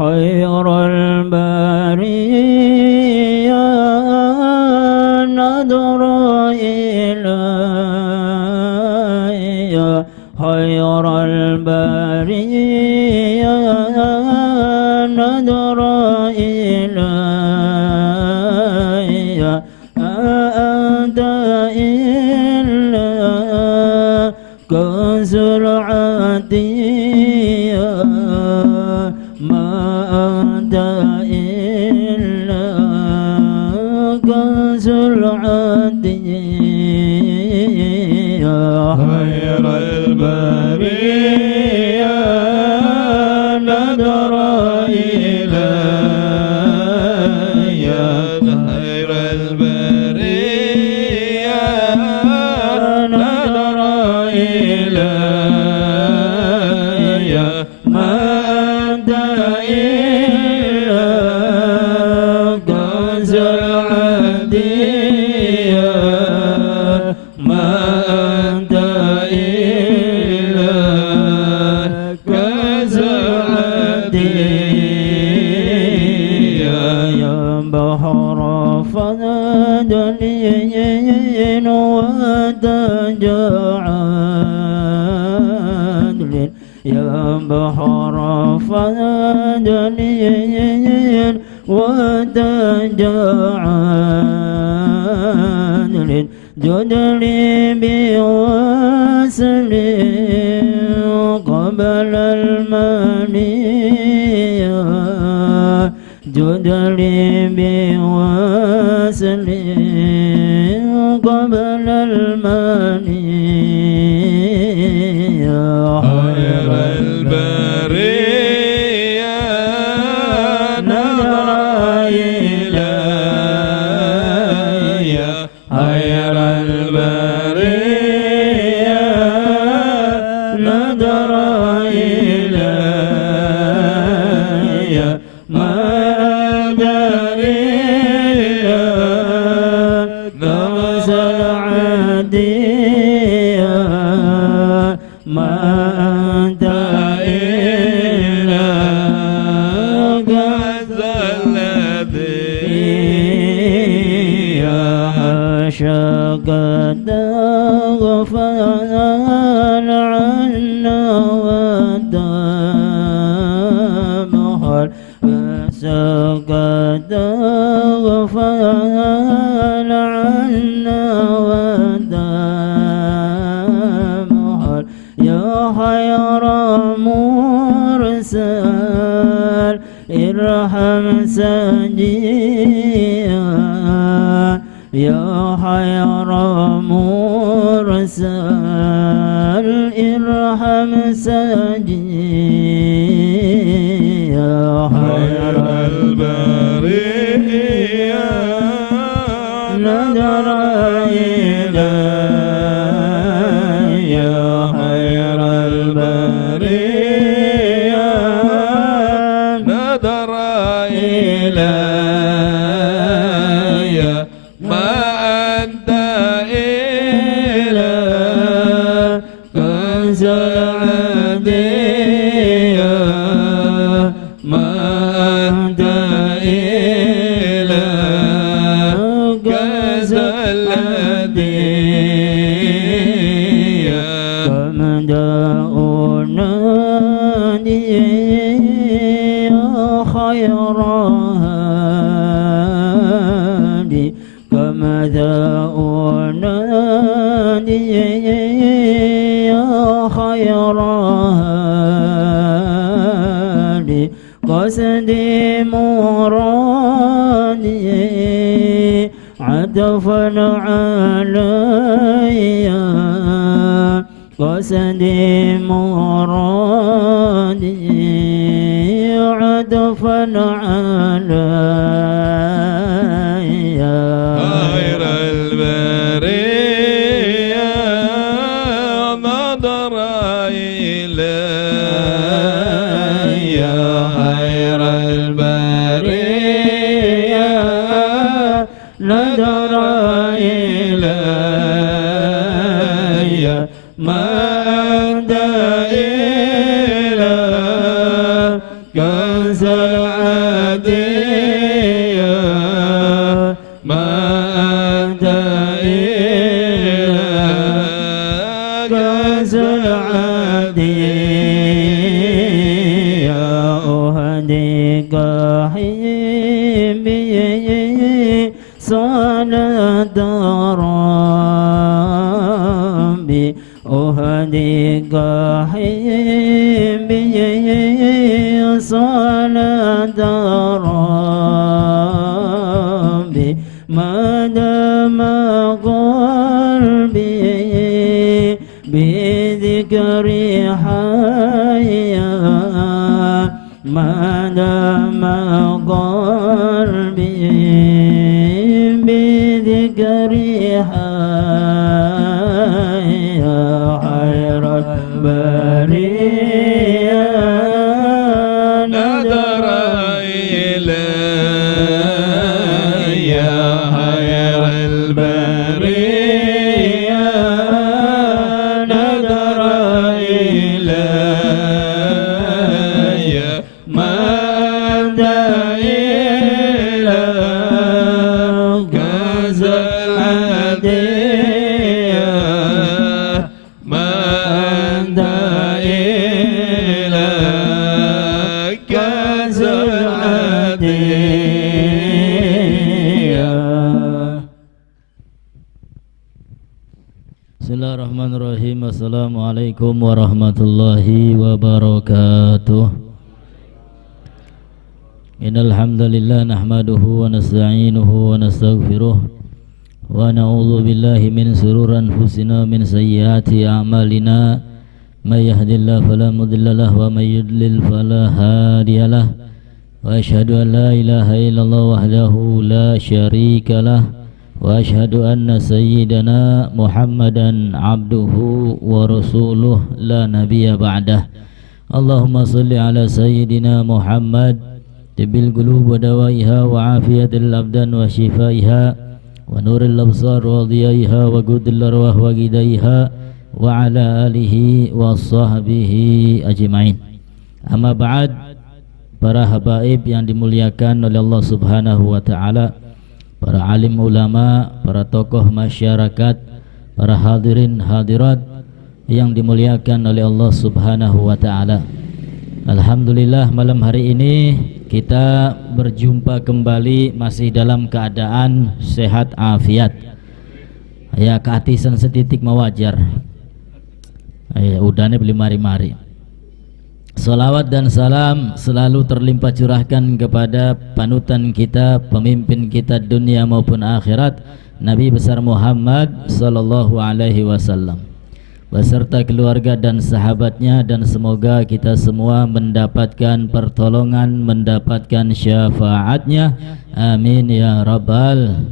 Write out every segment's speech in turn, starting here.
خير البرية نظر إلي خير البرية نظر إلي أنت إلا كنز العطية ما أنت إلا كنز العطية خير البرية نظر إلي خير البرية نظر إلي ما أنت إلا كنز العطية ما أنت إلا كنز العطية يا بحر فضل وتجعل يا بحر فضل وتجعل جدلي بوصل قبل المنية جدلي بوصل قبل المنية خير البرية نظر إلي خير البرية نظر إلي ما أدري كنز العطية ما أنت إلا كنز العطية حاشاك تغفل عنا وتمحل حاشاك تغفل عنا وتمحل يا خير مرسل ارحم سجيا يا خير مرسل ارحم سجيا خير البرية نظر إلي خير البرية نظر إلي ما أنت إلا كنز العطية ما أنت إلا كنز العطية فمداء نادي يا خير هادي كمداء نادي يا خير هادي قصدي مرادي عطفا علي قصدي مرادي عطفا علي خير البرية نظر إلي خير البرية نظر إلي ما أنت إلا كنز Bismillahirrahmanirrahim. Assalamualaikum warahmatullahi wabarakatuh. Innal hamdalillah nahmaduhu wa nasta'inuhu wa nastaghfiruh wa na'udzu billahi min shururi anfusina min sayyiati a'malina may yahdihillahu fala mudhillalah wa may yudlil fala hadiyalah wa asyhadu an la ilaha illallah wahdahu la syarikalah wa asyhadu anna sayyidana Muhammadan abduhu wa rasuluh la nabiyya ba'dah. Allahumma salli ala sayyidina Muhammad tibbil qulub wa dawaiha wa afiyatil abdan wa shifaiha wa nuril absar wa dhiyaiha wa gudil arwah wa gidaiha wa ala alihi wa sahbihi ajma'in. Amma ba'd, para habaib yang dimuliakan oleh Allah Subhanahu wa ta'ala, para alim ulama, para tokoh masyarakat, para hadirin hadirat yang dimuliakan oleh Allah Subhanahu wa ta'ala. Alhamdulillah, malam hari ini kita berjumpa kembali masih dalam keadaan sehat afiat. Ya, keatisan setitik mawajar. Ya, udahnya beli mari-mari. Salawat dan salam selalu terlimpah curahkan kepada panutan kita, pemimpin kita dunia maupun akhirat, Nabi besar Muhammad sallallahu alaihi wasallam beserta keluarga dan sahabatnya, dan semoga kita semua mendapatkan pertolongan, mendapatkan syafaatnya, amin ya rabbal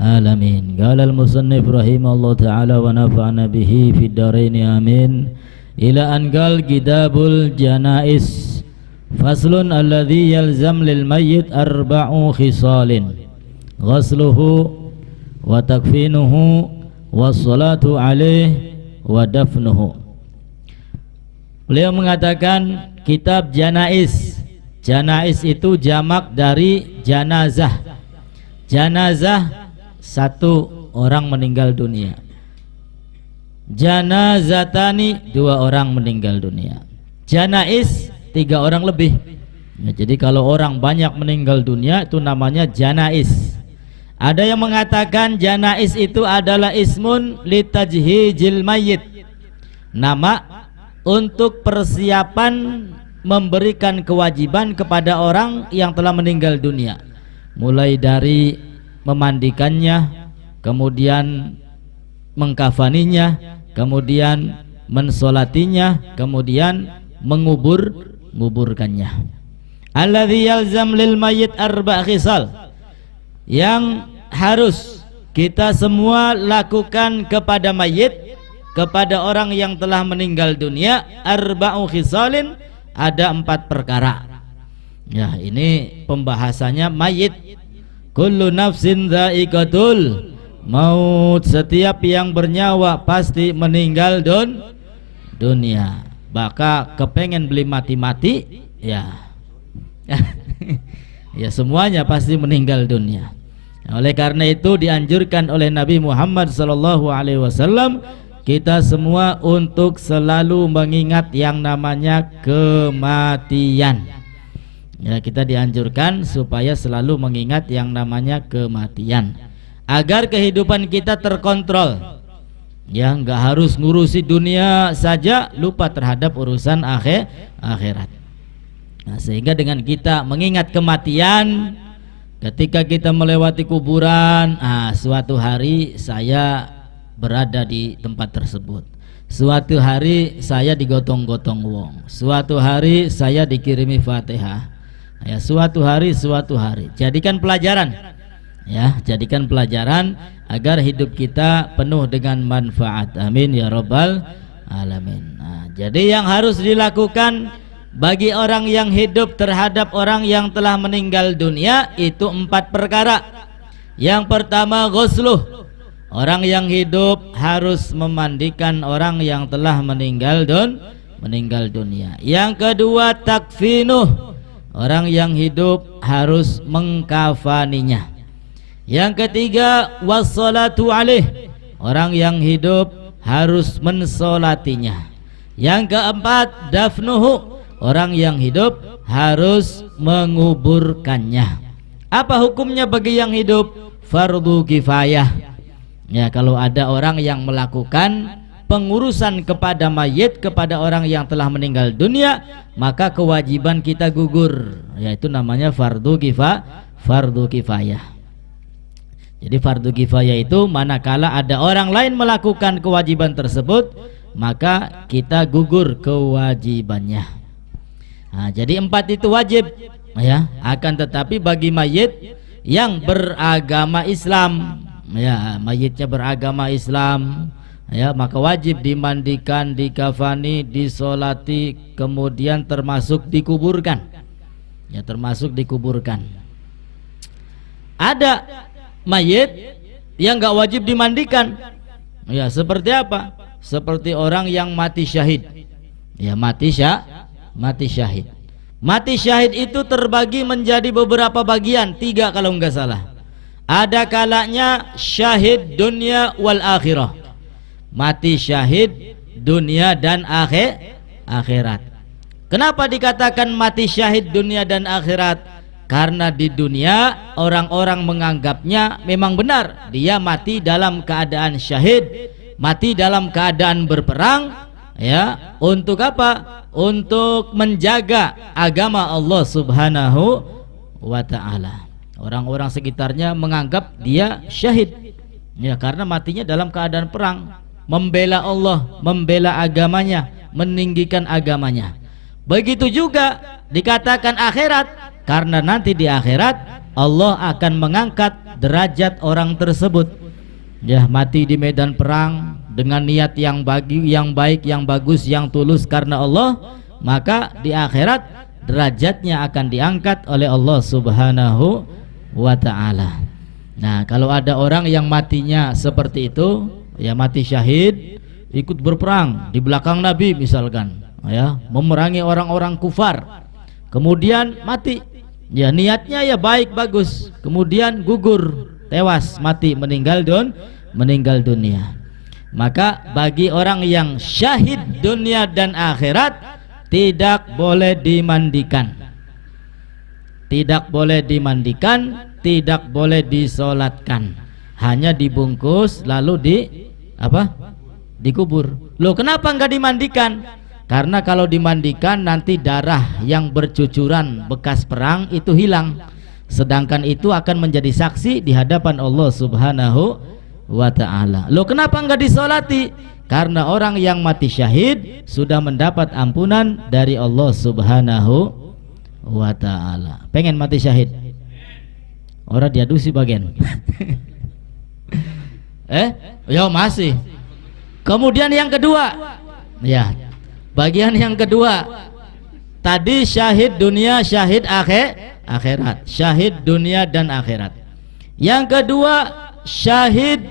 alamin. Qalal musannif rahimahullah ta'ala wa nafa'ana bihi fid dharaini amin. Ila angal kitabul janais faslun alladhi yalzam lil mayyit arba'u khisalin ghasluhu wa takfinuhu wassalatu alaih wa dafnuhu. Beliau mengatakan kitab janais. Janais itu jamak dari janazah. Janazah satu orang meninggal dunia. Janazatani dua orang meninggal dunia. Janais tiga orang lebih. Ya, jadi kalau orang banyak meninggal dunia itu namanya janais. Ada yang mengatakan janais itu adalah ismun litajhijil mayyit, nama untuk persiapan memberikan kewajiban kepada orang yang telah meninggal dunia, mulai dari memandikannya, kemudian mengkafaninya, kemudian mensolatinya, kemudian menguburkannya. Alladzi yalzam lil mayyit arba' khisal, yang harus kita semua lakukan kepada mayit, kepada orang yang telah meninggal dunia, arba'u khisalin, ada 4 perkara. Ya, ini pembahasannya mayit. Kullu nafsin dha'iqatul maut, setiap yang bernyawa pasti meninggal dunia. Maka kepengen beli mati-mati, ya Ya semuanya pasti meninggal dunia. Oleh karena itu dianjurkan oleh Nabi Muhammad SAW kita semua untuk selalu mengingat yang namanya kematian. Ya, kita dianjurkan supaya selalu mengingat yang namanya kematian agar kehidupan kita terkontrol. Ya, nggak harus ngurusi dunia saja, lupa terhadap urusan akhirat. Nah, sehingga dengan kita mengingat kematian, ketika kita melewati kuburan, suatu hari saya berada di tempat tersebut. Suatu hari saya digotong-gotong wong. Suatu hari saya dikirimi Fatihah. Ya, suatu hari. Jadikan pelajaran. Ya, jadikan pelajaran agar hidup kita penuh dengan manfaat. Amin ya rabbal alamin. Nah, jadi yang harus dilakukan bagi orang yang hidup terhadap orang yang telah meninggal dunia itu 4 perkara. Yang pertama ghusluh. Orang yang hidup harus memandikan orang yang telah meninggal dunia. Yang kedua takfinuh. Orang yang hidup harus mengkafaninya. Yang ketiga wassalatu alaih. Orang yang hidup harus mensolatinya. Yang keempat dafnuhu. Orang yang hidup harus menguburkannya. Apa hukumnya bagi yang hidup? Fardu kifayah. Ya, kalau ada orang yang melakukan pengurusan kepada mayit, kepada orang yang telah meninggal dunia, maka kewajiban kita gugur. Yaitu namanya fardu kifayah. Jadi fardu kifayah itu manakala ada orang lain melakukan kewajiban tersebut, maka kita gugur kewajibannya. Nah, jadi 4 itu wajib, ya. Akan tetapi bagi mayit yang beragama Islam, ya, mayitnya beragama Islam, ya, maka wajib dimandikan, dikafani, disolati, kemudian termasuk dikuburkan. Ya, termasuk dikuburkan. Ada mayit yang enggak wajib dimandikan. Ya, seperti apa? Seperti orang yang mati syahid. Ya, mati syahid. Mati syahid itu terbagi menjadi beberapa bagian, 3 kalau enggak salah. Ada kalanya syahid dunia wal akhirah. Mati syahid dunia dan akhirat. Kenapa dikatakan mati syahid dunia dan akhirat? Karena di dunia orang-orang menganggapnya memang benar dia mati dalam keadaan syahid, mati dalam keadaan berperang, ya, untuk apa? Untuk menjaga agama Allah Subhanahu wa ta'ala. Orang-orang sekitarnya menganggap dia syahid, ya, karena matinya dalam keadaan perang, membela Allah, membela agamanya, meninggikan agamanya. Begitu juga dikatakan akhirat, karena nanti di akhirat Allah akan mengangkat derajat orang tersebut. Ya, mati di medan perang dengan niat yang baik, yang bagus, yang tulus karena Allah, maka di akhirat derajatnya akan diangkat oleh Allah Subhanahu wa ta'ala. Nah, kalau ada orang yang matinya seperti itu, ya, mati syahid, ikut berperang di belakang Nabi misalkan, ya, memerangi orang-orang kufar, kemudian mati, ya, niatnya ya baik bagus, kemudian gugur, tewas, mati, meninggal dunia. Maka bagi orang yang syahid dunia dan akhirat tidak boleh dimandikan. Tidak boleh dimandikan, tidak boleh disolatkan, hanya dibungkus lalu dikubur. Loh, kenapa enggak dimandikan? Karena kalau dimandikan nanti darah yang bercucuran bekas perang itu hilang, sedangkan itu akan menjadi saksi di hadapan Allah Subhanahu wa ta'ala. Loh, kenapa enggak disolati? Karena orang yang mati syahid sudah mendapat ampunan dari Allah Subhanahu wa ta'ala. Pengen mati syahid? Orang diadusi bagian. Ya masih. Kemudian yang kedua, ya, bagian yang kedua tadi syahid dunia, syahid akhirat. Syahid dunia dan akhirat. Yang kedua syahid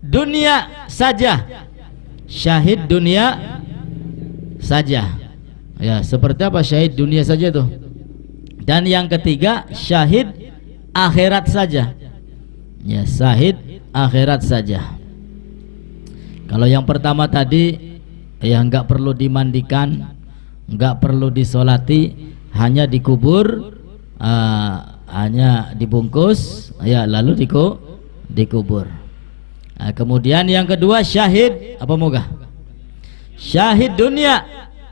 dunia saja. Syahid dunia saja. Ya, seperti apa syahid dunia saja tuh? Dan yang ketiga syahid akhirat saja. Ya, syahid akhirat saja. Kalau yang pertama tadi ya enggak perlu dimandikan, enggak perlu disolati, hanya dikubur, hanya dibungkus, ya lalu dikubur. Nah, kemudian yang kedua syahid apa moga? Syahid dunia.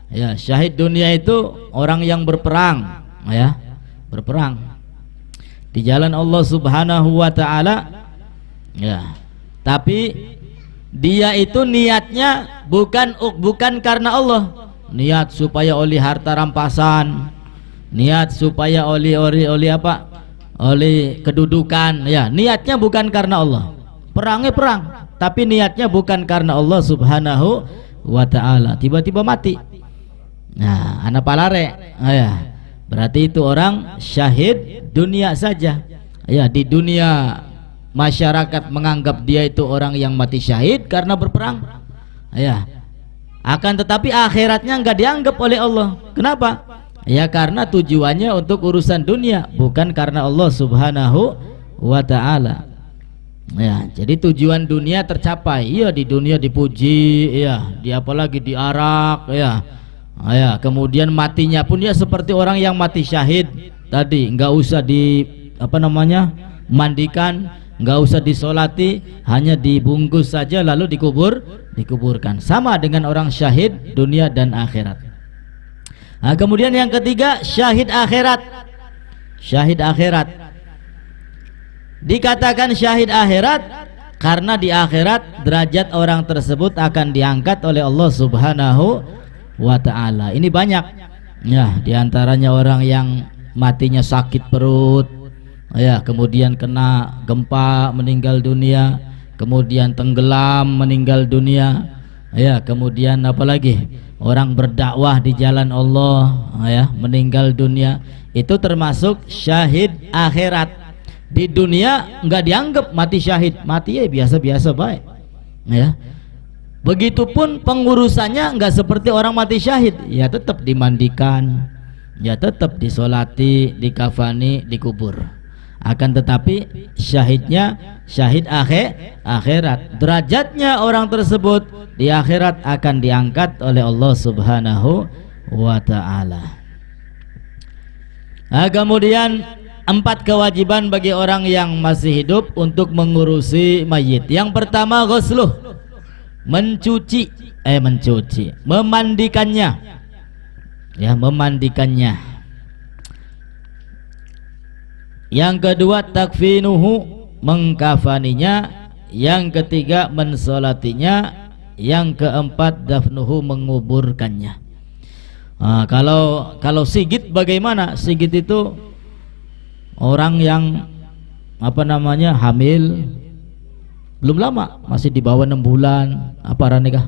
Ya, syahid dunia itu orang yang berperang, ya, berperang di jalan Allah Subhanahu wa taala. Ya. Tapi dia itu niatnya bukan karena Allah. Niat supaya oleh harta rampasan, niat supaya oleh apa? Oleh kedudukan, ya. Niatnya bukan karena Allah. Perangnya perang, tapi niatnya bukan karena Allah Subhanahu wa taala. Tiba-tiba mati. Nah, anak palare. Ya. Berarti itu orang syahid dunia saja. Ya, di dunia masyarakat menganggap dia itu orang yang mati syahid karena berperang. Ya. Akan tetapi akhiratnya enggak dianggap oleh Allah. Kenapa? Ya karena tujuannya untuk urusan dunia, bukan karena Allah Subhanahu wa taala. Ya, jadi tujuan dunia tercapai. Ya, di dunia dipuji, ya, di apalagi diarak, ya. Ya, kemudian matinya pun ya seperti orang yang mati syahid tadi, enggak usah mandikan, enggak usah disolati, hanya dibungkus saja lalu dikuburkan. Sama dengan orang syahid dunia dan akhirat. Nah, kemudian yang ketiga syahid akhirat. Syahid akhirat. Dikatakan syahid akhirat karena di akhirat derajat orang tersebut akan diangkat oleh Allah Subhanahu wa ta'ala. Ini banyak ya, diantaranya orang yang matinya sakit perut, ya, kemudian kena gempa meninggal dunia, kemudian tenggelam meninggal dunia, ya, kemudian apalagi orang berdakwah di jalan Allah, ya, meninggal dunia. Itu termasuk syahid akhirat. Di dunia enggak dianggap mati syahid, mati ya biasa-biasa baik, ya. Begitupun pengurusannya enggak seperti orang mati syahid, ya tetap dimandikan, ya tetap disolati, dikafani, dikubur. Akan tetapi syahidnya syahid akhirat. Derajatnya orang tersebut di akhirat akan diangkat oleh Allah Subhanahu wa ta'ala. Nah, kemudian 4 kewajiban bagi orang yang masih hidup untuk mengurusi mayit. Yang pertama ghusluh, mencuci, memandikannya, ya, memandikannya. Yang kedua takfinuhu, mengkafaninya. Yang ketiga mensolatinya. Yang keempat dafnuhu, menguburkannya. Nah, kalau sigit bagaimana? Sigit itu orang yang hamil belum lama, masih di bawah 6 bulan, apa ranekah?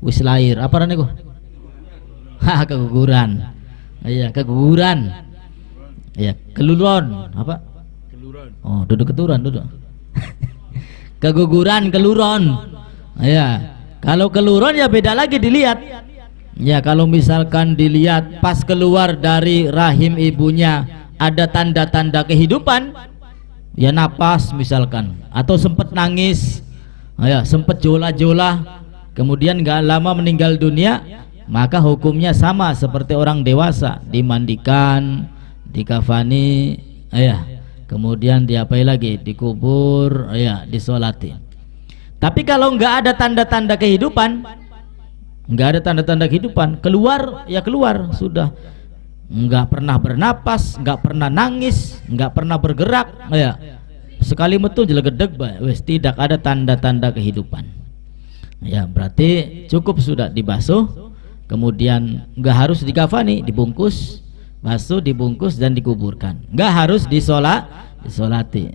Wis lahir, apa ranekah? Keguguran. Iya, keguguran. Ya, keluron, apa? Keluron. Oh, duduk keturunan, duduk. Keguguran, keluron. Ya, kalau keluron ya beda lagi dilihat. Ya, kalau misalkan dilihat pas keluar dari rahim ibunya ada tanda-tanda kehidupan, ya napas misalkan, atau sempat nangis, ya, sempat jola-jola, kemudian nggak lama meninggal dunia, maka hukumnya sama seperti orang dewasa, dimandikan, dikafani, ya, kemudian diapai lagi, dikubur, ya, disolati. Tapi kalau nggak ada tanda-tanda kehidupan, keluar ya keluar sudah, nggak pernah bernapas, nggak pernah nangis, nggak pernah bergerak, ya, sekali metu jelegedeg, wes tidak ada tanda-tanda kehidupan. Ya, berarti cukup sudah dibasuh, kemudian nggak harus dikafani, dibungkus, basuh, dibungkus dan dikuburkan. Nggak harus disolati.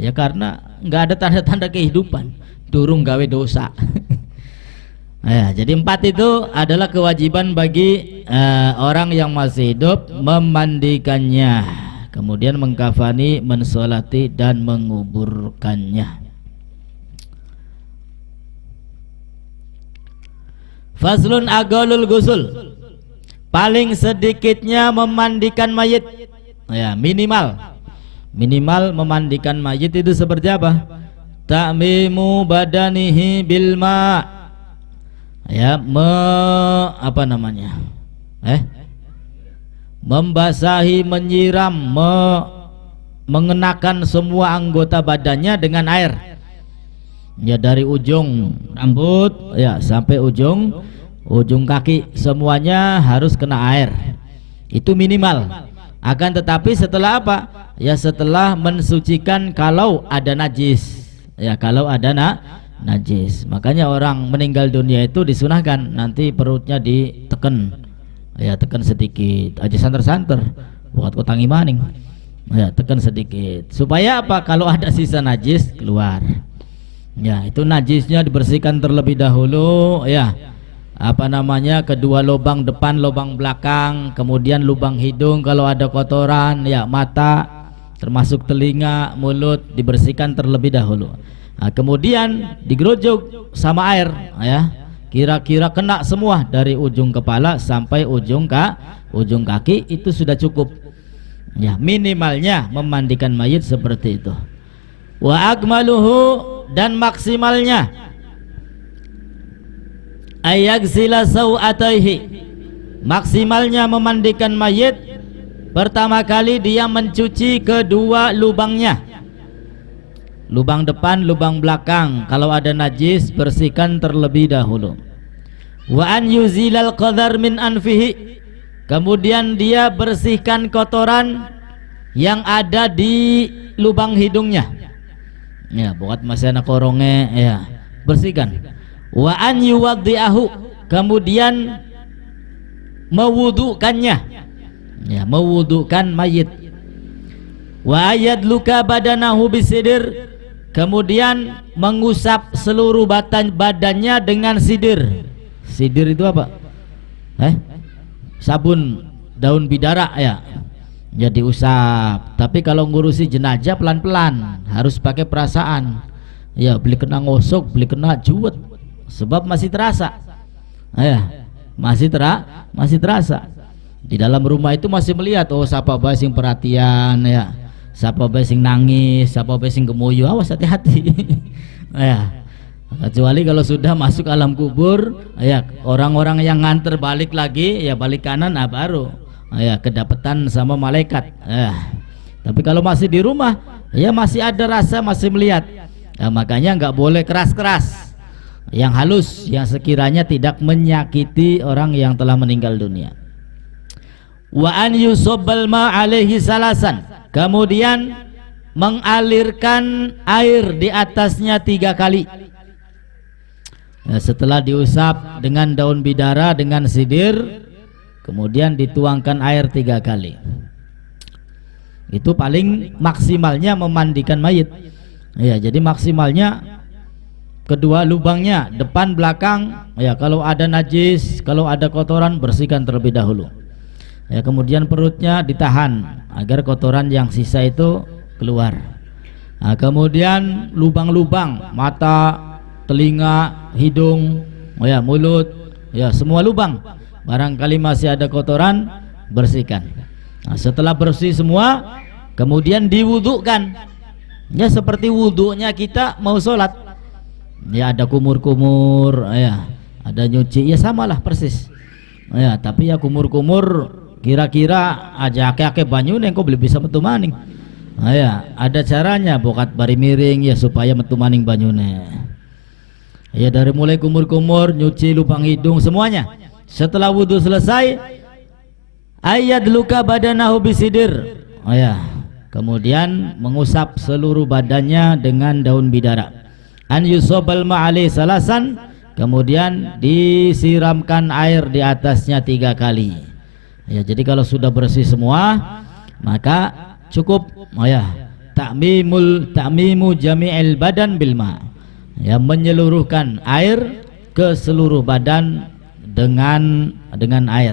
Ya karena nggak ada tanda-tanda kehidupan, durung gawe dosa. Ya, jadi 4 itu adalah kewajiban bagi orang yang masih hidup: memandikannya, kemudian mengkafani, mensolati dan menguburkannya. Faslun agolul gusul, paling sedikitnya memandikan mayit. Ya, minimal memandikan mayit itu seperti apa? Ta'mimu badanihi bil ma. Ya, apa namanya? Membasahi, menyiram, mengenakan semua anggota badannya dengan air. Ya, dari ujung rambut ya sampai ujung kaki semuanya harus kena air. Itu minimal. Akan tetapi setelah apa? Ya setelah mensucikan kalau ada najis. Ya kalau ada najis. Makanya orang meninggal dunia itu disunahkan nanti perutnya ditekan. Ya tekan sedikit aja, santer-santer buat kotangi maning. Ya tekan sedikit supaya apa? Kalau ada sisa najis keluar. Ya itu najisnya dibersihkan terlebih dahulu. Ya apa namanya, kedua lubang depan, lubang belakang, kemudian lubang hidung kalau ada kotoran, ya mata termasuk telinga, mulut dibersihkan terlebih dahulu. Nah, kemudian digerujuk sama air, ya kira-kira kena semua dari ujung kepala sampai ujung kaki, itu sudah cukup. Ya minimalnya memandikan mayit seperti itu. Wa akmaluhu, dan maksimalnya ayagsila sawataihi, maksimalnya memandikan mayit pertama kali dia mencuci kedua lubangnya, lubang depan, lubang belakang. Kalau ada najis bersihkan terlebih dahulu. Wa an yuzilal qadar min anfihi, kemudian dia bersihkan kotoran yang ada di lubang hidungnya. Ya, buat masih anak korongnya, ya bersihkan. Wa an yuwaddi'ahu, kemudian mewudukannya, ya mewudukan mayit. Wa yadluka badanahu bisidir, kemudian mengusap seluruh badannya dengan sidir. Sidir itu apa? Sabun daun bidara, ya. Jadi usap. Tapi kalau ngurusi jenazah pelan-pelan, harus pakai perasaan. Ya, beli kena ngosok, beli kena juwet, sebab masih terasa. Ya, masih terasa. Di dalam rumah itu masih melihat, oh siapa bae sing perhatian, ya. Siapa bae sing nangis, siapa bae sing gemuyu, awas hati-hati. Ya. Kecuali kalau sudah masuk alam kubur, ya orang-orang yang nganter balik lagi, ya balik kanan, baru ya kedapatan sama malaikat. Tapi kalau masih di rumah, ya masih ada rasa, masih melihat. Ya, makanya nggak boleh keras-keras, yang halus, yang sekiranya tidak menyakiti orang yang telah meninggal dunia. Wa an yusabbal ma alaihi salasan, kemudian mengalirkan air di atasnya 3 kali. Ya, setelah diusap dengan daun bidara dengan sidir, kemudian dituangkan air 3 kali. Itu paling maksimalnya memandikan mayit. Ya, jadi maksimalnya kedua lubangnya, depan belakang. Ya, kalau ada najis, kalau ada kotoran bersihkan terlebih dahulu. Ya, kemudian perutnya ditahan agar kotoran yang sisa itu keluar. Nah, kemudian lubang-lubang mata, telinga, hidung, ya mulut, ya semua lubang. Barangkali masih ada kotoran, bersihkan. Nah, setelah bersih semua, kemudian diwudukkan. Ya seperti wuduknya kita mau sholat. Ya ada kumur-kumur, ya ada nyuci, ya samalah persis. Ya tapi ya kumur-kumur kira-kira aja ake-ake banyu neng kok belum bisa metu maning. Ya ada caranya, bokat bari miring ya supaya metu maning banyune. Ya dari mulai kumur-kumur, nyuci lubang hidung semuanya. Setelah wudhu selesai, ayat luka badanahu bisidir. Oh ya, kemudian mengusap seluruh badannya dengan daun bidara. An yusobal ma'ali salasan, kemudian disiramkan air di atasnya 3 kali. Ya, jadi kalau sudah bersih semua, maka cukup. Oh ya, ta'mimu jami'il badan bilma. Ya, menyeluruhkan air ke seluruh badan dengan air.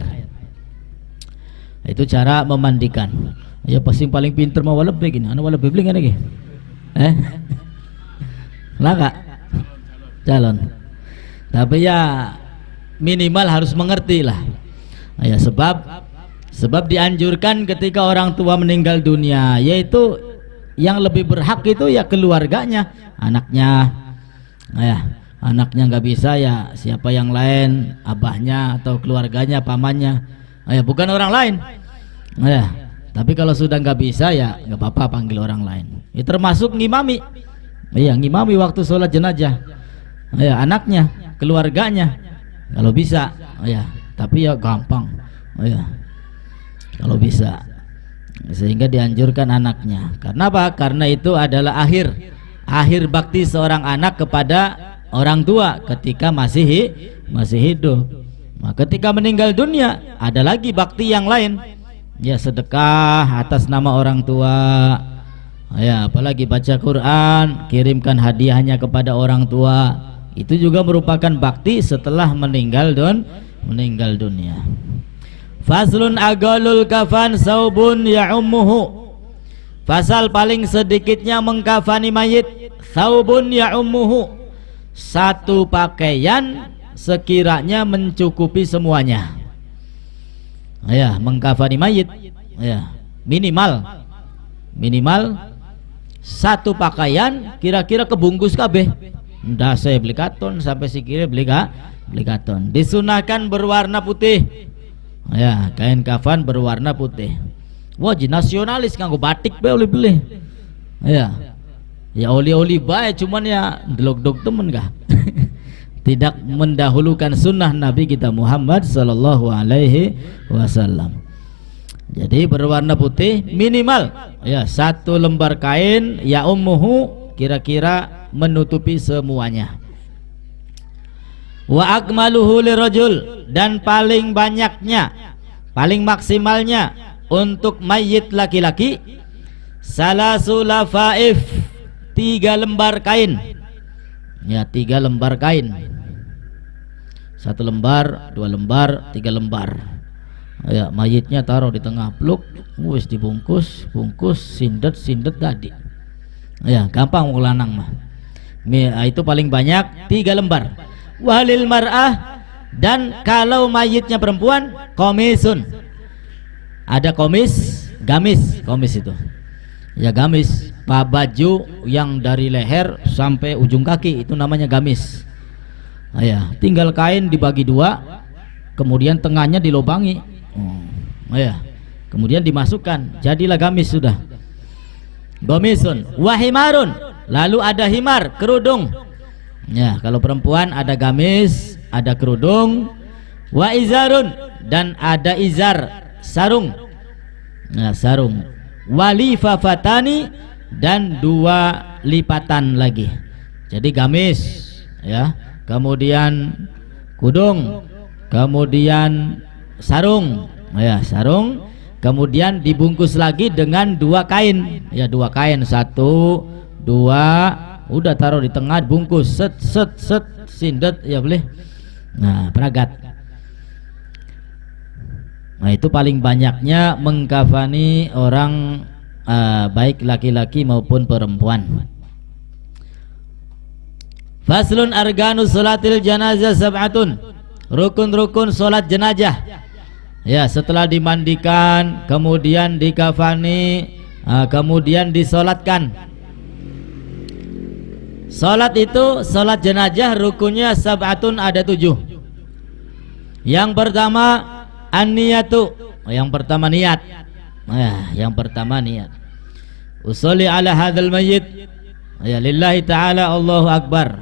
Itu cara memandikan. Ya pasti paling pinter mau lebih gini. Anu lebih beli kan lagi? Lah kak calon. Tapi ya minimal harus mengerti lah. Ya sebab Sebab dianjurkan ketika orang tua meninggal dunia, yaitu yang lebih berhak itu ya keluarganya, anaknya. Ya, anaknya nggak bisa ya siapa yang lain, abahnya atau keluarganya, pamannya. Ya, bukan orang lain. Ya, tapi kalau sudah nggak bisa ya nggak apa-apa panggil orang lain. Ya, termasuk ngimami. Iya, ngimami waktu sholat jenazah. Ya, anaknya, keluarganya. Kalau bisa, ya. Tapi ya gampang. Ya. Kalau bisa, sehingga dianjurkan anaknya. Karena apa? Karena itu adalah akhir bakti seorang anak kepada orang tua ketika masih hidup. Nah, ketika meninggal dunia ada lagi bakti yang lain, ya sedekah atas nama orang tua, ya apalagi baca Quran, kirimkan hadiahnya kepada orang tua. Itu juga merupakan bakti setelah meninggal dunia. Faslun agalul kafan saubun ya'ummuhu. Fasal paling sedikitnya mengkafani mayit, saubun ya'ummuhu, satu pakaian sekiranya mencukupi semuanya. Ya, mengkafani mayit, ya minimal satu pakaian kira-kira kebungkus kabeh. Ndak saya beli katon sampai sikile beli katon. Disunahkan berwarna putih. Ya, kain kafan berwarna putih. Wajib nasionalis nganggo batik be oleh beli. Ya. Ya oli-oli bae cuman ya delok-delok temen kah. Tidak mendahulukan sunnah Nabi kita Muhammad sallallahu alaihi wasallam. Jadi berwarna putih minimal ya satu lembar kain ya ummuhu, kira-kira menutupi semuanya. Wa akmaluhu lirajul, dan paling banyaknya, paling maksimalnya untuk mayit laki-laki salasu lafaif, 3 lembar kain. Ya, 3 lembar kain. 1 lembar, 2 lembar, 3 lembar. Ya, mayitnya taruh di tengah pluk, wis dibungkus, sindet tadi. Ya, gampang mau lanang mah. Itu paling banyak 3 lembar. Walil mar'ah, dan kalau mayitnya perempuan komisun, ada gamis itu ya, gamis baju yang dari leher sampai ujung kaki, itu namanya gamis. Ya, tinggal kain dibagi 2, kemudian tengahnya dilobangi, ya, kemudian dimasukkan, jadilah gamis sudah. Gomisun wahimarun, lalu ada himar, kerudung. Ya, kalau perempuan ada gamis, ada kerudung. Wa izarun, dan ada izar, sarung. Nah, sarung. Walifafatani, dan 2 lipatan lagi. Jadi gamis, ya, kemudian kudung, kemudian sarung, ya, sarung, kemudian dibungkus lagi dengan 2 kain, ya, 2 kain, 1, 2. Udah taruh di tengah, bungkus, set sindet, ya boleh. Nah, peragat. Nah, itu paling banyaknya mengkafani orang, baik laki-laki maupun perempuan. Faslun arganus salatil janazah sab'atun, rukun-rukun salat jenazah. Ya, setelah dimandikan, kemudian dikafani, kemudian disolatkan. Salat itu, salat jenazah rukunnya sab'atun, ada 7. Yang pertama an-niyatu, yang pertama niat. Yang pertama niat. Usolli ala hadzal mayyit, ya lillahi ta'ala Allahu akbar.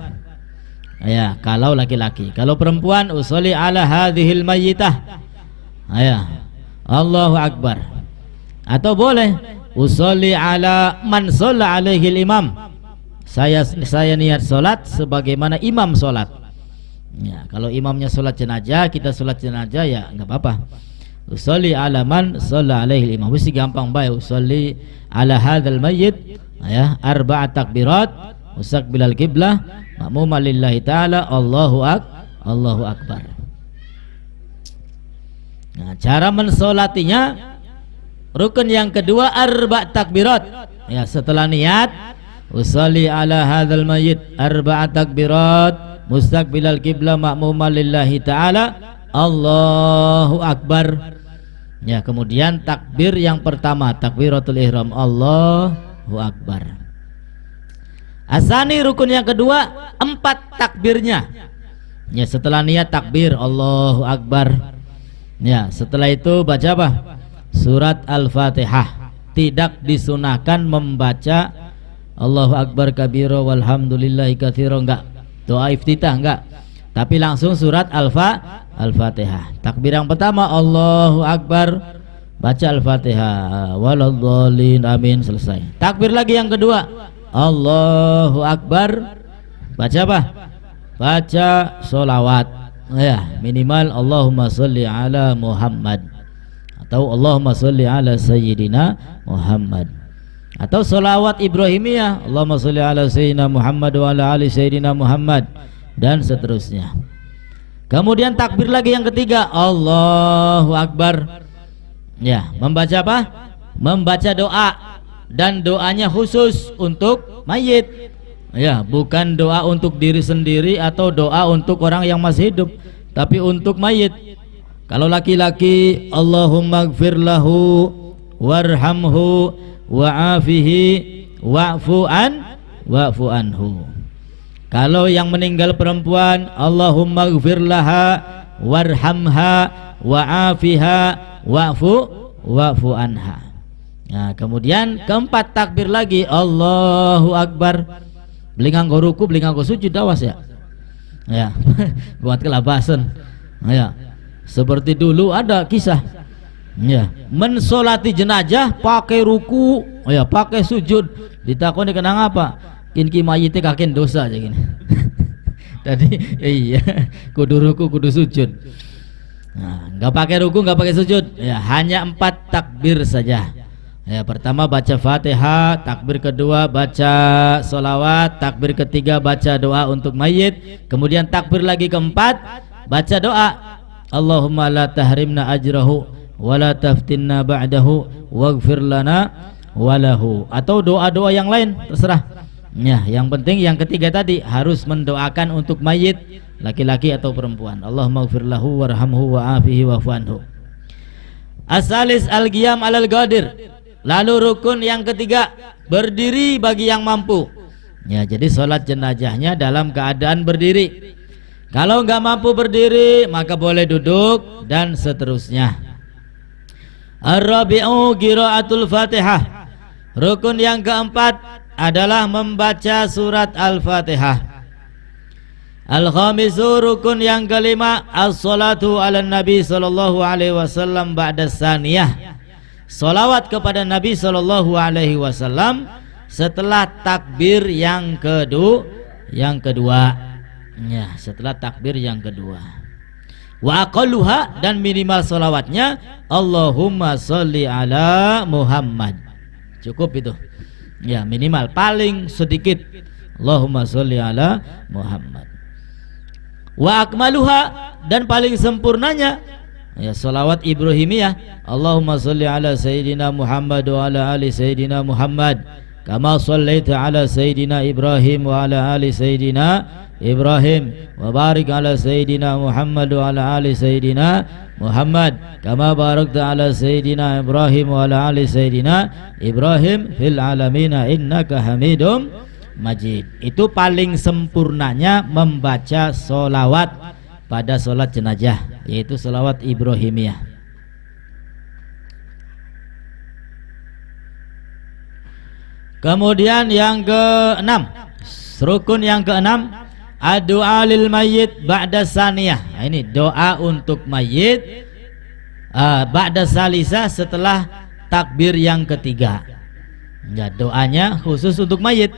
Ya, kalau laki-laki. Kalau perempuan usolli ala hadzihil mayyitah, ya Allahu akbar. Atau boleh usolli ala man shalla alaihi imam, saya niat sholat sebagaimana imam sholat. Ya, kalau imamnya sholat jenazah, kita sholat jenazah, ya nggak apa-apa. Usolli ala man shalla alaihi imam, mesti gampang baik. Usolli ala hadzal mayyit, ya 4 takbirat, mustaqbilal qiblah, ma'muman lillahi ta'ala, Allahu akbar. Nah, cara mensolatinya, rukun yang kedua 4 takbirat. Ya, setelah niat usolli ala hadzal mayyit 4 takbirat, mustaqbilal qiblah, ma'muman lillahi ta'ala, Allahu akbar. Ya, kemudian takbir yang pertama, takbiratul ihram, Allahu Akbar. Asani, rukun yang kedua, 4 takbirnya. Ya, setelah niat takbir Allahu Akbar. Ya, setelah itu baca apa? Surat Al-Fatihah. Tidak disunahkan membaca Allahu Akbar kabira walhamdulillahi katsira, enggak. Doa iftitah enggak. Tapi langsung surat Al-Fatihah. Takbir yang pertama Allahu Akbar, baca Al-Fatihah, waladhdallin, amin, selesai. Takbir lagi yang kedua Allahu Akbar, baca apa? Baca sholawat, ya, minimal Allahumma sholli ala Muhammad atau Allahumma sholli ala Sayyidina Muhammad, atau sholawat Ibrahimiyah, Allahumma sholli ala Sayyidina Muhammad wa ala ali Sayyidina Muhammad, dan seterusnya. Kemudian takbir lagi yang ketiga Allahu Akbar, ya, membaca apa? Membaca doa, dan doanya khusus untuk mayit, ya, bukan doa untuk diri sendiri atau doa untuk orang yang masih hidup, tapi untuk mayit. Kalau laki-laki Allahumma gfir lahu warhamhu wa'afihi wa'fu anhu. Kalau yang meninggal perempuan Allahumma gfir laha warhamha wa'afiha wa'fu anha. Nah, kemudian keempat takbir lagi Allahu Akbar. Beli nganggo ruku, beli nganggo sujud, awas ya. Ya, buat kelabasan. Ya, seperti dulu ada kisah. Ya, mensolati jenazah pakai ruku, ya, pakai sujud. Ditakoni kenang apa? Kinki mayite kaken dosa aja gini. Tadi iya, kudu ruku, kudu sujud. Nah, nggak pakai ruku, nggak pakai sujud. Ya, hanya 4 takbir saja. Ya, pertama baca Fatihah, takbir kedua baca sholawat, takbir ketiga baca doa untuk mayit, kemudian takbir lagi keempat baca doa Allahumma la tahrimna ajrahu wa la taftinna ba'dahu waghfir lana walahu, atau doa-doa yang lain terserah. Ya, yang penting yang ketiga tadi harus mendoakan untuk mayit, laki-laki atau perempuan. Allahumma ighfir lahu warhamhu wa'afihi wa'fu anhu. As-salis al-qiyam 'alal qadir. Lalu rukun yang ketiga, berdiri bagi yang mampu. Ya, jadi sholat jenazahnya dalam keadaan berdiri. Kalau nggak mampu berdiri, maka boleh duduk dan seterusnya. Ar-rabi'u qiraatul Fatihah. Rukun yang keempat adalah membaca surat Al-Fatihah. Al-khamisu, rukun yang kelima, as-salatu ala Nabi sallallahu alaihi wasallam ba'da saniyah. Salawat kepada Nabi sallallahu alaihi wasallam setelah takbir yang kedua. Ya, setelah takbir yang kedua. Wa aqalluha, dan minimal salawatnya Allahumma sholli ala Muhammad. Cukup itu. Ya, minimal, paling sedikit Allahumma sholli ala Muhammad. Wa akmaluha, dan paling sempurnanya, ya, salawat Ibrahimiyah, Allahumma sholli ala Sayyidina Muhammad wa ala ali Sayyidina Muhammad kama shallaita ala Sayyidina Ibrahim wa ala ali Sayyidina Ibrahim wa barik ala Sayyidina Muhammad wa ala ali Sayyidina Muhammad kama barakta ala Sayyidina Ibrahim wa ala ali Sayyidina Ibrahim fil alamina innaka hamidum majid. Itu paling sempurnanya membaca solawat pada sholat jenazah, yaitu sholawat Ibrahimiyah. Kemudian yang keenam, rukun yang keenam, doa lil mayyit ba'da saniyah. Nah, ini doa untuk mayit ba'da salisa, setelah takbir yang ketiga. Ya, doanya khusus untuk mayit,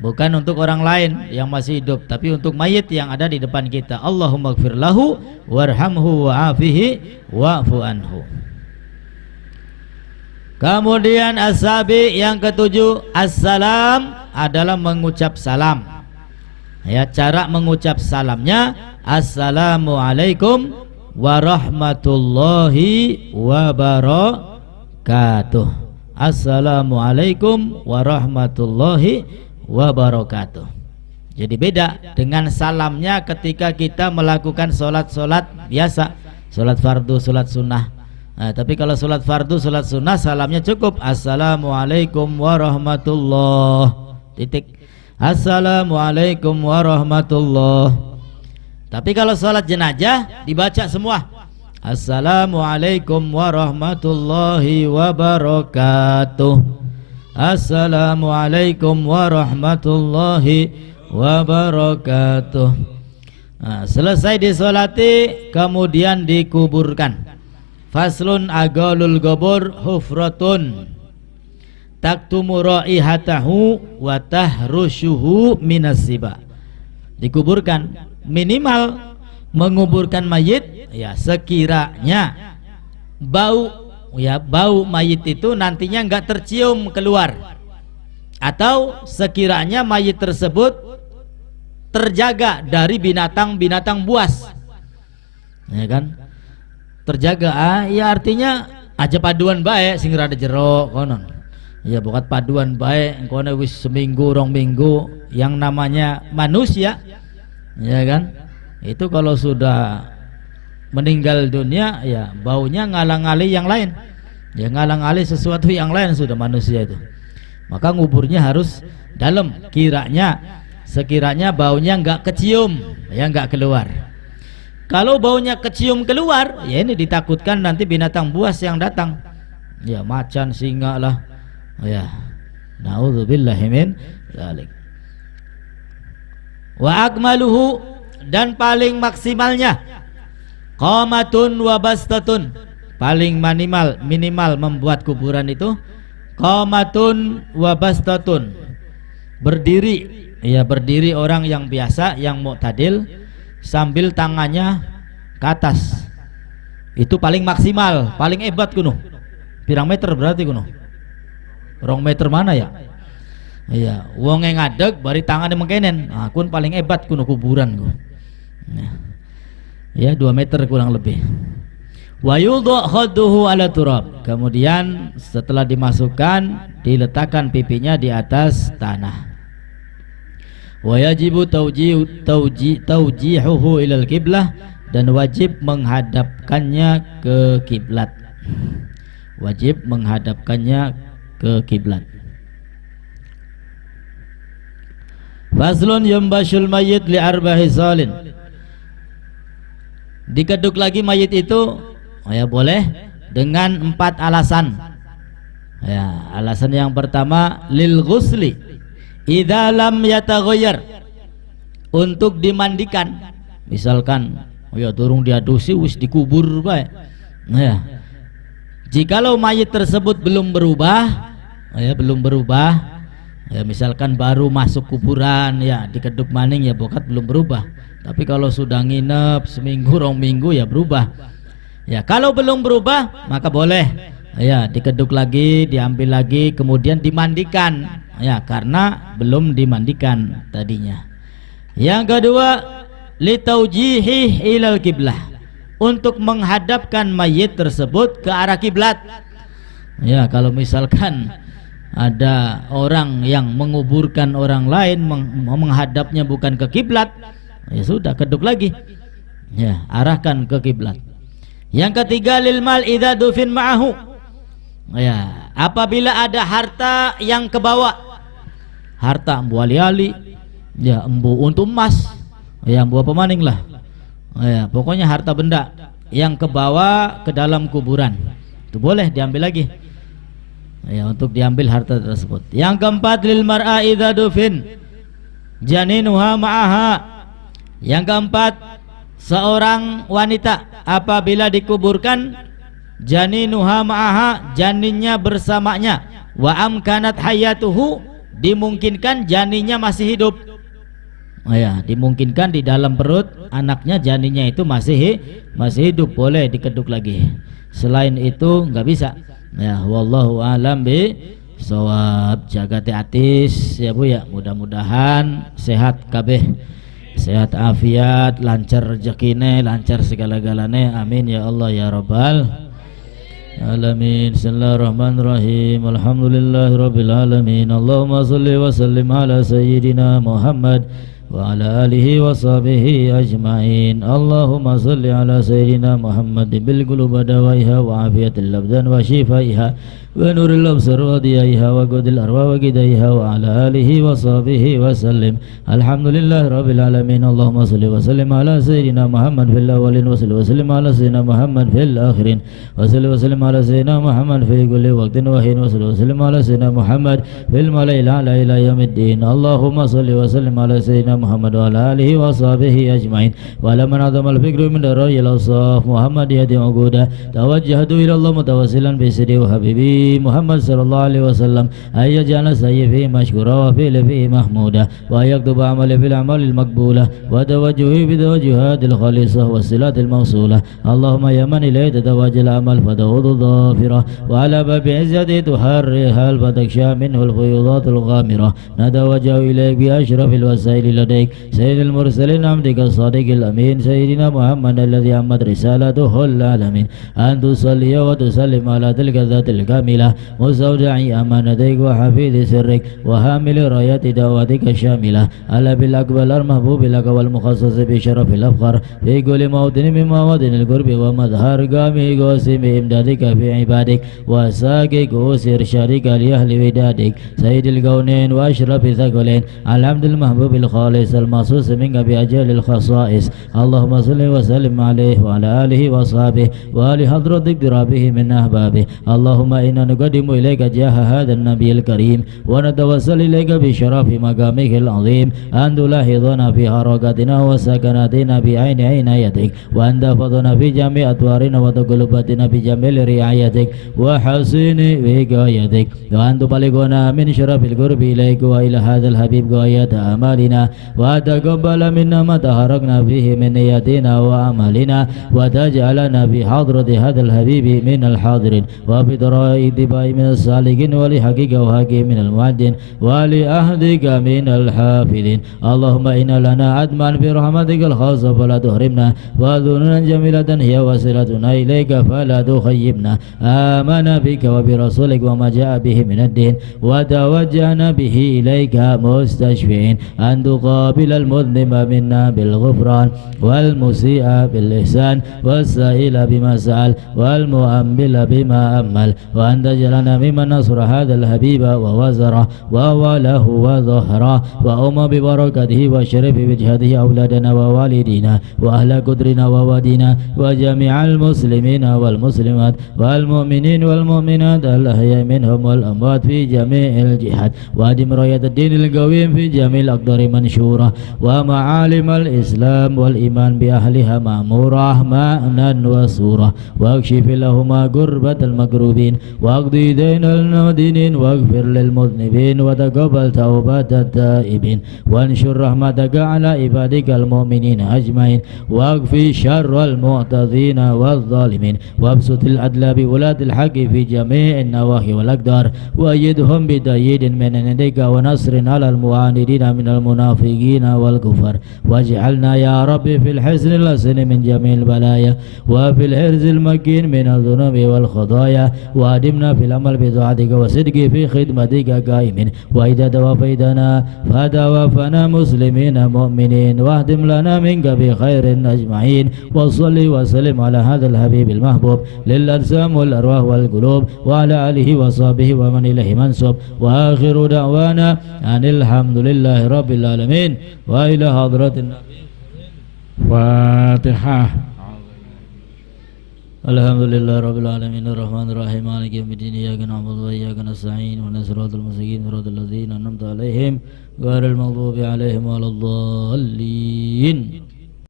bukan untuk orang lain yang masih hidup, tapi untuk mayit yang ada di depan kita. Allahumma ighfir lahu warhamhu wa'afihi wa'fu anhu. Kemudian as-sabi, yang ketujuh, assalam, adalah mengucap salam. Ya, cara mengucap salamnya assalamualaikum warahmatullahi wabarakatuh. Assalamualaikum warahmatullahi wabarakatuh. Jadi beda dengan salamnya ketika kita melakukan sholat-sholat biasa, sholat fardu, sholat sunnah. Nah, tapi kalau sholat fardu, sholat sunnah, salamnya cukup assalamualaikum warahmatullah titik. Assalamualaikum warahmatullah. Tapi kalau sholat jenazah dibaca semua assalamualaikum warahmatullahi wabarakatuh. Assalamualaikum warahmatullahi wabarakatuh. Nah, selesai disolati kemudian dikuburkan. Faslun agalul gobur hufratun taktumu raihatahu wa tahrushuhu minas siba. Dikuburkan, minimal menguburkan mayit ya sekiranya bau mayit itu nantinya enggak tercium keluar, atau sekiranya mayit tersebut terjaga dari binatang-binatang buas, ya kan? Terjaga, ya artinya aja paduan baik sing rada jero konon. Ya bukan paduan baik kono wis seminggu rong minggu yang namanya manusia, ya kan? Itu kalau sudah meninggal dunia ya baunya ngalang-ngali yang lain. Ya ngalang-ngali sesuatu yang lain sudah manusia itu. Maka nguburnya harus dalam, sekiranya baunya enggak kecium, ya enggak keluar. Kalau baunya kecium keluar, ya ini ditakutkan nanti binatang buas yang datang. Ya macan, singa lah. Ya. Nauzubillahi min dzalik. Wa akmaluhu, dan paling maksimalnya qamatun wa bastatun. Paling minimal membuat kuburan itu qamatun wa bastatun. Berdiri, ya berdiri orang yang biasa, yang mu'tadil, sambil tangannya ke atas. Itu paling maksimal, paling hebat kuno. Pirang meter berarti kuno? Rong meter mana ya? Iya, wong yang ngadeg bari tangannya mengkenen. Nah, kun paling hebat kuno kuburan ku. Ya 2 meter kurang lebih. Wa yudha khadduhu ala turab. Kemudian setelah dimasukkan, diletakkan pipinya di atas tanah. Wa yajibu tawjihuhu ilal kiblah, dan wajib menghadapkannya ke kiblat. Wajib menghadapkannya ke kiblat. Faslun yumbashul mayyit li arba'i salin. Dikeduk lagi mayit itu ya boleh dengan 4 alasan. Ya, alasan yang pertama lil ghusli idza lam yataghayyar, untuk dimandikan. Misalkan ya durung diadusi wis dikubur bae. Ya. Jikalau mayit tersebut belum berubah, ya misalkan baru masuk kuburan ya dikeduk maning ya bokat belum berubah. Tapi kalau sudah nginep seminggu rong minggu ya berubah. Ya kalau belum berubah maka boleh ya dikeduk lagi, diambil lagi, kemudian dimandikan. Ya karena belum dimandikan tadinya. Yang kedua litaujihi ilal kiblah, untuk menghadapkan mayit tersebut ke arah kiblat. Ya kalau misalkan ada orang yang menguburkan orang lain menghadapnya bukan ke kiblat, ya sudah keduk lagi. Ya arahkan ke kiblat. Yang ketiga lil mal idza dufin ma'ahu. Ya apabila ada harta yang kebawa, harta embu ali-ali, ya embu untuk emas, ya embu apa maning lah, ya pokoknya harta benda yang kebawa ke dalam kuburan, itu boleh diambil lagi, ya untuk diambil harta tersebut. Yang keempat lil mar'a idza dufin janinuha ma'aha. Yang keempat, seorang wanita apabila dikuburkan janinuha ma'aha, janinnya bersamanya, wa amkanat hayatuhu, dimungkinkan janinnya masih hidup. Ya, dimungkinkan di dalam perut anaknya janinnya itu masih hidup, boleh dikeduk lagi. Selain itu nggak bisa. Ya, wallahu a'lam bishawab. Jaga atis ya Bu ya. Mudah-mudahan sehat kabeh. Sehat afiat, lancar rezekine, lancar segala-galane. Amin ya Allah ya rabbal alamin. Bismillahirrahmanirrahim. Alhamdulillahirabbil alamin. Allahumma shalli wa sallim ala sayyidina Muhammad وعلى آله وصحبه أجمعين. اللهم صل على سيدنا محمد بالقلوب دوائها وعافية الأبدان وشفائها ونور الأبصار وضيائها وقود الأرواح وقديها وعلى آله وصحبه وسلم. الحمد لله رب العالمين. اللهم صل وسلم على سيدنا محمد في الأولين وصل وسلم على سيدنا محمد في الآخرين وصل وسلم على سيدنا محمد في كل وقت وحين وصل وسلم على سيدنا محمد في الملأ الأعلى إلى يوم الدين. اللهم صل وسلم على سيدنا محمد وعلى آله وصحبه أجمعين. وعلى من عظم الفكر من دراج الأوصاف محمد يدي عقوده توجهت إلى الله متوسلا بسيدي وحبيبي محمد صلى الله عليه وسلم أن يجعل سعي فيه مشكورا وفعل فيه محمودا وأن يكتب عملي في الأعمال المقبولة وتوجهي بتوجهات الخالصة والصلات الموصولة. اللهم يا من إليه تتوجه الأعمال فتعود ظافرة وعلى باب عزته تحرها فتخشى منه الفيوضات الغامرة نتوجه إليك بأشرف الوسائل لديك سيد المرسلين عبدك الصادق الأمين سيدنا محمد الذي عمت رسالته العالمين أن تصلي وتسلم على تلك الذات الكاملة مستودع أمانتك وحفيظ سرك وحامل راية دعوتك الشاملة على بالأقبل المحبوب لك والمخصص بشرف الأفخر في كل موطن من مواطن القرب ومظهر قامي قوسم إمدادك في عبادك وساقك وسر شريك لأهل ودادك سيد الكونين وأشرف الثقلين الحمد المحبوب الخالص المخصوص منك بأجل الخصائص. اللهم صل وسلم عليه وعلى آله وصحبه وآل حضرة اقترابه من أحبابه. اللهم إنا نقدم إليك جاه هذا النبي الكريم ونتوسل إليك بشرف مقامك العظيم أن تلاحظنا في حركاتنا وسكناتنا بعين عنايتك وأن تحفظنا في جميع أطوارنا وتقلباتنا بجميل رعايتك وحسن وقايتك وأن تبلغنا من شرف القرب إليك وإلى هذا الحبيب غاية آمالنا وتقبل منا ما تحركنا فيه من نياتنا وأعمالنا وتجعلنا في حضرة هذا الحبيب من الحاضرين وبدرائد باي من السالكين ولحقيقة وحقي من المعدين ولأهدك من الحافظين. اللهم إنا لنا عدما في رحمتك الخاصة فلا تحرمنا وذنونا جميلة هي وسيلتنا إليك فلا تخيبنا. آمنا بك وبرسولك وما جاء به من الدين وتوجهنا به إليك مستشفعين أن تقابل المذنب منا بالغفران والمسيء بالإحسان والسائل بما سأل والمؤمل بما أمل وأن تجعلنا ممن نصر هذا الحبيب ووزره ووله وظهره وأم ببركته وشرف وجهته أولادنا ووالدينا وأهل قدرنا ووادينا وجميع المسلمين والمسلمات والمؤمنين والمؤمنات الأحياء منهم والأموات في جميع الجهات وأدم راية الدين القويم في جميع الأقدار منشورة ومعالم الإسلام والإيمان بأهلها مأمورة معنى وصورة واكشف لهما قربة المكروبين واقضي دين المدينين واغفر للمذنبين وتقبل توبة التائبين وانشر رحمتك على عبادك المؤمنين أجمعين واكفي شر المعتدين والظالمين وابسط العدل بولاة الحق في جميع النواحي والأقدار وأيدهم بتأييد من عندك ونصر على المعاندين من المنافقين والكفر واجعلنا يا ربي في الحسن الحسن من جميع البلايا وفي الحرز المكين من الذنوب والخطايا وأدمنا في العمل بطاعتك وصدق في خدمتك قائمين وإذا توفيتنا فتوفنا مسلمين مؤمنين واهدم لنا منك بخير أجمعين وصلي وسلم على هذا الحبيب المحبوب للأجسام والأرواح والقلوب وعلى آله وصحبه ومن إليه منسوب وآخر دعوانا أن الحمد لله رب العالمين وإلى حضرة النبي فاتحة. الحمد لله رب العالمين الرحمن الرحيم مالك يوم الدين إياك نعبد وإياك نستعين اهدنا الصراط المستقيم صراط الذين أنعمت عليهم غير المغضوب عليهم ولا الضالين.